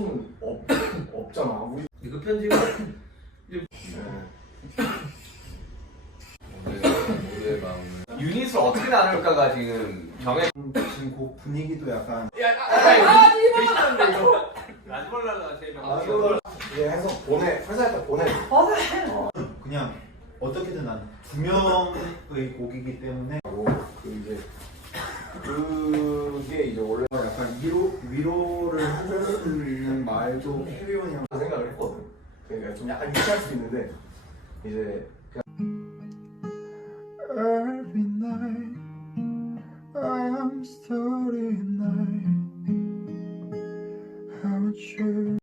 수는 없잖아. 우리 그 편집은 모두의 마음을 유닛을 어떻게 나눌까가 지금 지금 그 분위기도 약간 비슷한데 이거 라즈벌라가 제일 이제 해서 회사에다 보내. 그냥 어떻게든 난 두 명의 곡이기 때문에 이제 그게 이제 원래 약간 위로를 해줄 수 있는 말도 해리온이 형 생각을 했거든. 그러니까 좀 약간 유치할 수 있는데 이제 Every night I'm starting night How it should